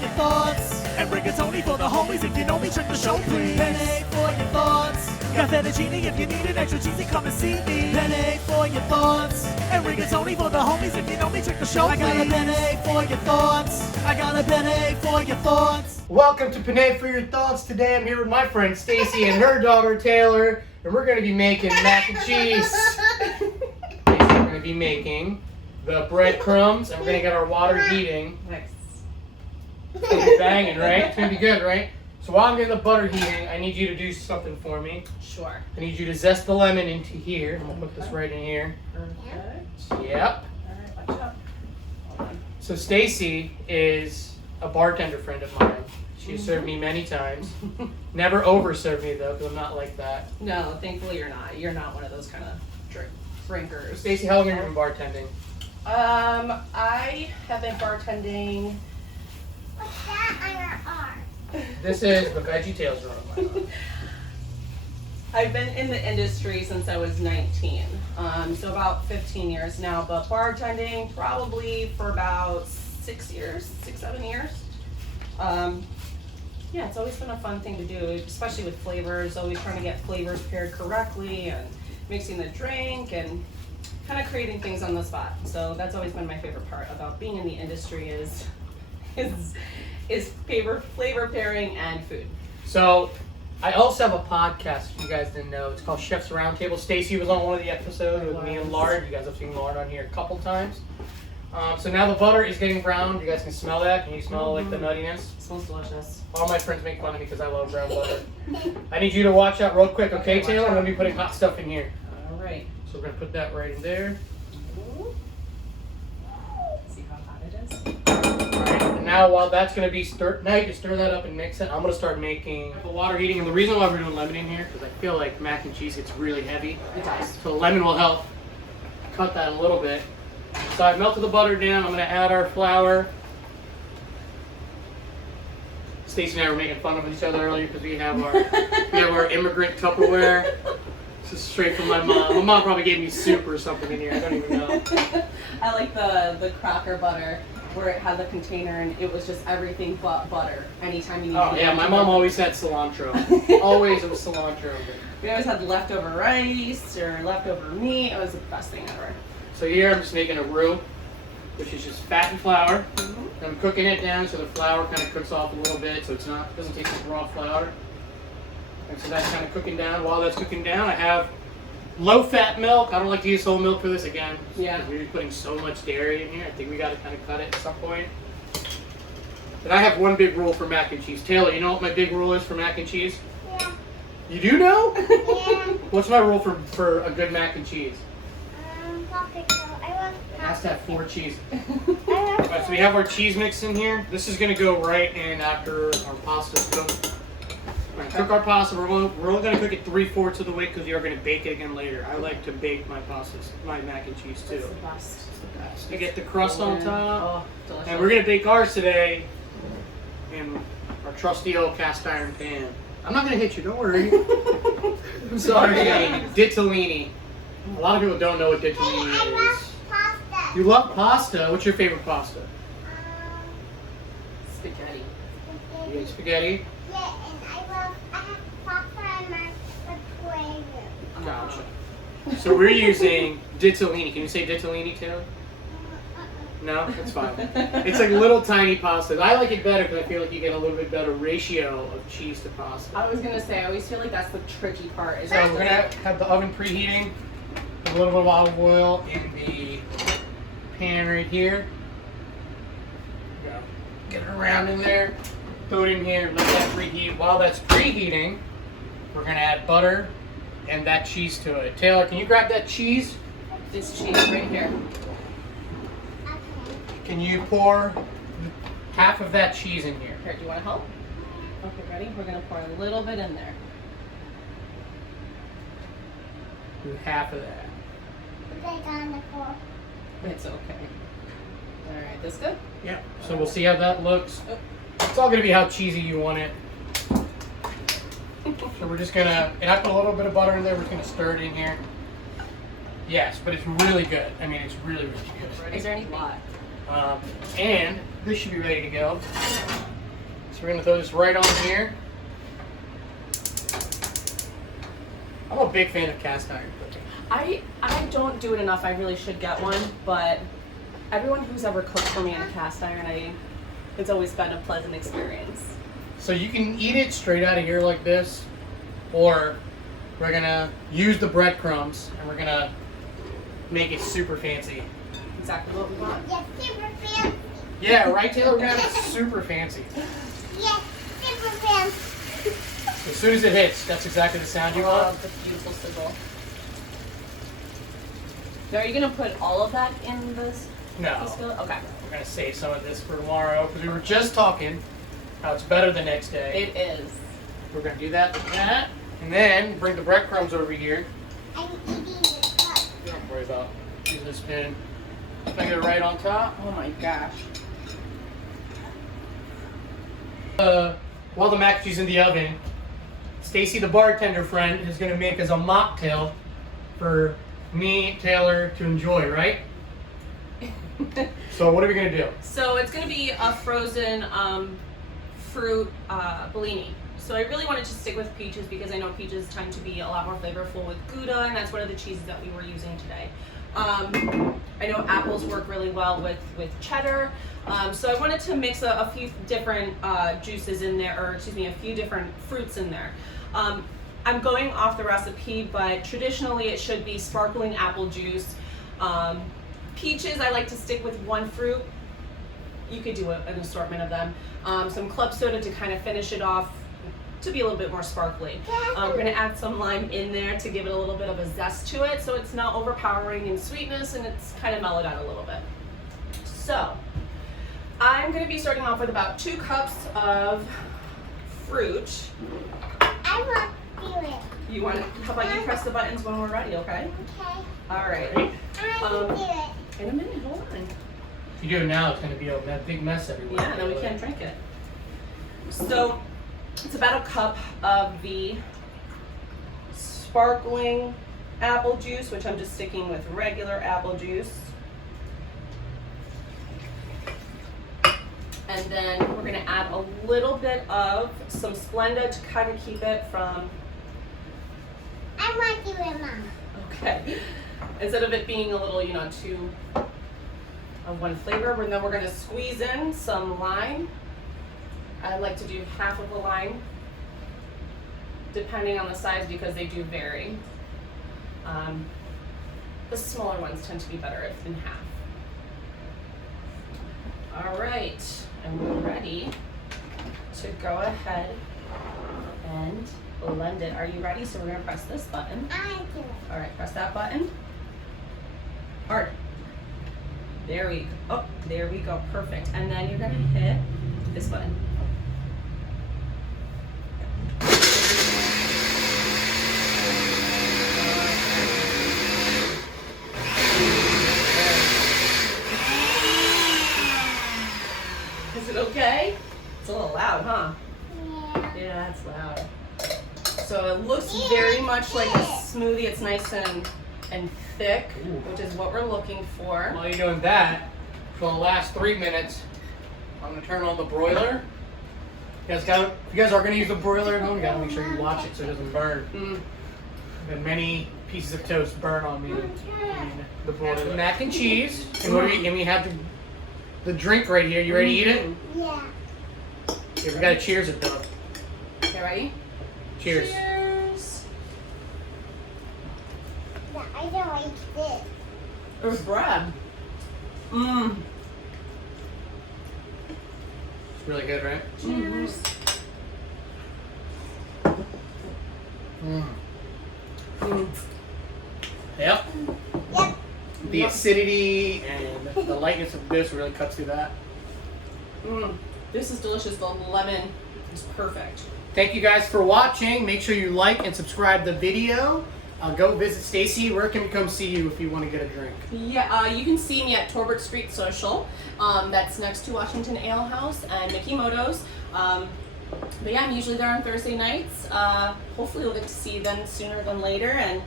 your thoughts. And rigatoni for the homies. If you know me, check the show, please. Penne for your thoughts. Got fettuccine if you need an extra cheesy, come and see me. Penne for your thoughts. And rigatoni for the homies. If you know me, check the show, please. I got a penne for your thoughts. I got a penne for your thoughts. Welcome to Penne for Your Thoughts. Today I'm here with my friend Stacey and her daughter Taylor, and we're going to be making mac and cheese. We're going to be making the bread crumbs, and we're going to get our water heating. Nice. It's going to be banging, right? It's going to be good, right? So while I'm getting the butter heating, I need you to do something for me. Sure. I need you to zest the lemon into here. I'm going to put this right in here. Perfect. Yep. Alright, watch out. Hold on. So Stacey is a bartender friend of mine. She's served me many times. Never over-served me though, because I'm not like that. No, thankfully you're not. You're not one of those kind of drinkers. Stacey, how long have you been bartending? I have been bartending. What's that on your arm? This is the Veggie Tales room. I've been in the industry since I was 19, so about 15 years now. But bartending probably for about 6 years, 7 years. Yeah, it's always been a fun thing to do, especially with flavors. Always trying to get flavors paired correctly and mixing the drink and kind of creating things on the spot. So that's always been my favorite part about being in the industry is flavor pairing and food. So, I also have a podcast, if you guys didn't know. It's called Chef's Roundtable. Stacey was on one of the episodes with me and Lard. You guys have seen Lard on here a couple times. So now the butter is getting browned. You guys can smell that. Can you smell like the nuttiness? It smells delicious. All my friends make fun of me because I love brown butter. I need you to watch out real quick, okay, Taylor? I'm going to be putting hot stuff in here. All right. So we're going to put that right in there. See how hot it is? Alright, and now while that's going to be stirred, now you can stir that up and mix it. I'm going to start making the water heating. And the reason why we're doing lemon in here, because I feel like mac and cheese gets really heavy. It does. So lemon will help cut that a little bit. So I've melted the butter down. I'm going to add our flour. Stacey and I were making fun of each other earlier because we have our immigrant Tupperware. This is straight from my mom. My mom probably gave me soup or something in here. I don't even know. I like the Crocker butter where it had the container and it was just everything but butter. Anytime you need. Oh yeah, my mom always had cilantro. Always it was cilantro. We always had leftover rice or leftover meat. It was the best thing ever. So here I'm just making a roux, which is just fat and flour. I'm cooking it down so the flour kind of cooks off a little bit, so it doesn't taste like raw flour. And so that's kind of cooking down. While that's cooking down, I have low-fat milk. I don't like to use whole milk for this again. Yeah. Because we're putting so much dairy in here. I think we got to kind of cut it at some point. And I have one big rule for mac and cheese. Taylor, you know what my big rule is for mac and cheese? Yeah. You do know? Yeah. What's my rule for a good mac and cheese? Popsicle. I love It has to have 4 cheeses. I love Alright, so we have our cheese mix in here. This is going to go right in after our pasta's cooked. We're going to cook our pasta. We're only going to cook it 3/4 of the way because we are going to bake it again later. I like to bake my pastas, my mac and cheese too. It's the best. It's the best. You get the crust on top. Oh, delicious. And we're going to bake ours today in our trusty old cast iron pan. I'm not going to hit you, don't worry. I'm sorry. Ditalini. A lot of people don't know what I ditalini love is. pasta. You love pasta? What's your favorite pasta? Spaghetti. You like spaghetti? Yeah, and I have pasta in my refrigerator. Gotcha. So we're using ditalini. Can you say ditalini, Taylor? No? That's fine. It's like little tiny pastas. I like it better because I feel like you get a little bit better ratio of cheese to pasta. I was gonna say, I always feel like that's the tricky part. Is So we're going to have the oven preheating. A little bit of olive oil in the pan right here. Go. Get it around in there. Throw it in here. Let that preheat. While that's preheating, we're going to add butter and that cheese to it. Taylor, can you grab that cheese? This cheese right here. Okay. Can you pour half of that cheese in here? Here, do you want to help? Okay, ready? We're gonna pour a little bit in there. Do half of that. Put it on the floor. It's okay. All right, this good? Yeah. So we'll see how that looks. It's all going to be how cheesy you want it. So we're just gonna, and I put a little bit of butter in there, we're just gonna stir it in here. Yes, but it's really good. I mean, it's really, really good. Is there anything? And this should be ready to go. So we're gonna throw this right on here. I'm a big fan of cast iron cooking. I don't do it enough. I really should get one, but everyone who's ever cooked for me in a cast iron, it's always been a pleasant experience. So you can eat it straight out of here like this, or we're gonna use the breadcrumbs and we're gonna make it super fancy. Exactly what we want. Yes, super fancy. Yeah, right, Taylor? We're gonna have it super fancy. Yes, super fancy. As soon as it hits, that's exactly the sound you want. The beautiful sizzle. Now, are you gonna put all of that in this? No, This fillet? Okay. we're gonna save some of this for tomorrow because we were just talking how it's better the next day. It is. We're gonna do that with that, and then bring the breadcrumbs over here. I'm eating the cup. Don't worry about using the spoon. Finger right on top. Oh my gosh. While the mac and cheese in the oven, Stacey, the bartender friend, is gonna make us a mocktail for me, Taylor, to enjoy, right? So what are we gonna do? So it's gonna be a frozen fruit Bellini. So I really wanted to stick with peaches because I know peaches tend to be a lot more flavorful with Gouda, and that's one of the cheeses that we were using today. I know apples work really well with cheddar. So I wanted to mix a few different juices in there, or excuse me, a few different fruits in there. I'm going off the recipe, but traditionally it should be sparkling apple juice. Peaches, I like to stick with one fruit. You could do an assortment of them. Some club soda to kind of finish it off, to be a little bit more sparkly. We're gonna add some lime in there to give it a little bit of a zest to it, so it's not overpowering in sweetness and it's kind of mellowed out a little bit. So, I'm gonna be starting off with about 2 cups of fruit. I want to do it. You want? How about you press the buttons when we're ready? Okay. Okay. All right. I want to do it. In a minute. Hold on. If you do it now, it's gonna be a big mess everywhere. Yeah, then we can't drink it. So it's about 1 cup of the sparkling apple juice, which I'm just sticking with regular apple juice. And then we're gonna add a little bit of some Splenda to kind of keep it from, I want to do it, Mom. okay, instead of it being a little, too of one flavor. And then we're gonna squeeze in some lime. I like to do half of a lime, depending on the size because they do vary. The smaller ones tend to be better in half. All right, and we're ready to go ahead and blend it. Are you ready? So we're gonna press this button. I do it. All right, press that button. Hard. There we go. Oh, there we go. Perfect. And then you're gonna hit this button. Is it okay? It's a little loud, huh? Yeah. Yeah, it's loud. So it looks very much like a smoothie. It's nice and thick, which is what we're looking for. While you're doing that, for the last 3 minutes, I'm gonna turn on the broiler. If you guys are gonna use the broiler at home, you gotta make sure you watch it so it doesn't burn. And many pieces of toast burn on me in the broiler. Mac and cheese, and we have the drink right here. You ready to eat it? Yeah. Here, we gotta cheers it though. Okay, ready? Cheers. Cheers. Yeah, I don't like this. There's bread. Mmm. It's really good, right? Cheers. Mm. Mm. Yep. Yep. The acidity and the lightness of this really cuts through that. Mm. This is delicious. The lemon is perfect. Thank you guys for watching. Make sure you like and subscribe the video. Go visit Stacey. Where can we come see you if you want to get a drink? Yeah, you can see me at Torbert Street Social. That's next to Washington Ale House and Mickey Moto's. But yeah, I'm usually there on Thursday nights. Hopefully you'll get to see them sooner than later, and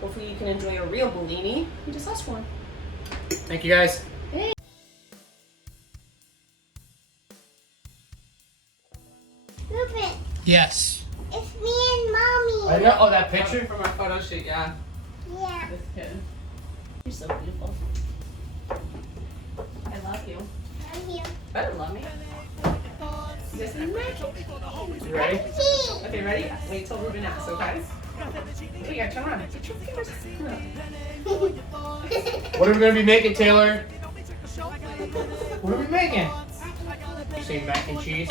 hopefully you can enjoy a real Bellini. You just ask for one. Thank you guys. Hey. Yes. It's me and mommy. I know. Oh, that picture? From our photo shoot, yeah. Yeah. This kid. You're so beautiful. I love you. I'm here. Better love me. This is mac. You ready? Okay, ready? Wait till Ruben asks, okay? Oh, you gotta turn around. What are we going to be making, Taylor? What are we making? You say mac and cheese?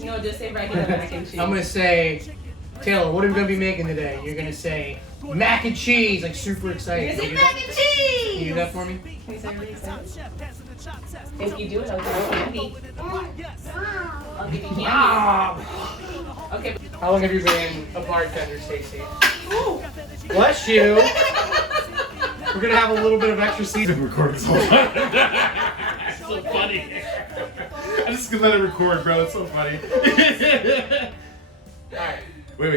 No, just say regular mac and cheese. I'm going to say, Taylor, what are we going to be making today? You're going to say mac and cheese, like super excited. Say mac and cheese! Can you do that for me? Can you say really excited? If you do it, I'll give you candy. I'll give you candy. Mom! Okay. How long have you been a bartender, Stacey? Bless you. We're going to have a little bit of extra season. Record this whole time. It's so funny. I'm just gonna let it record, bro. It's so funny. Alright.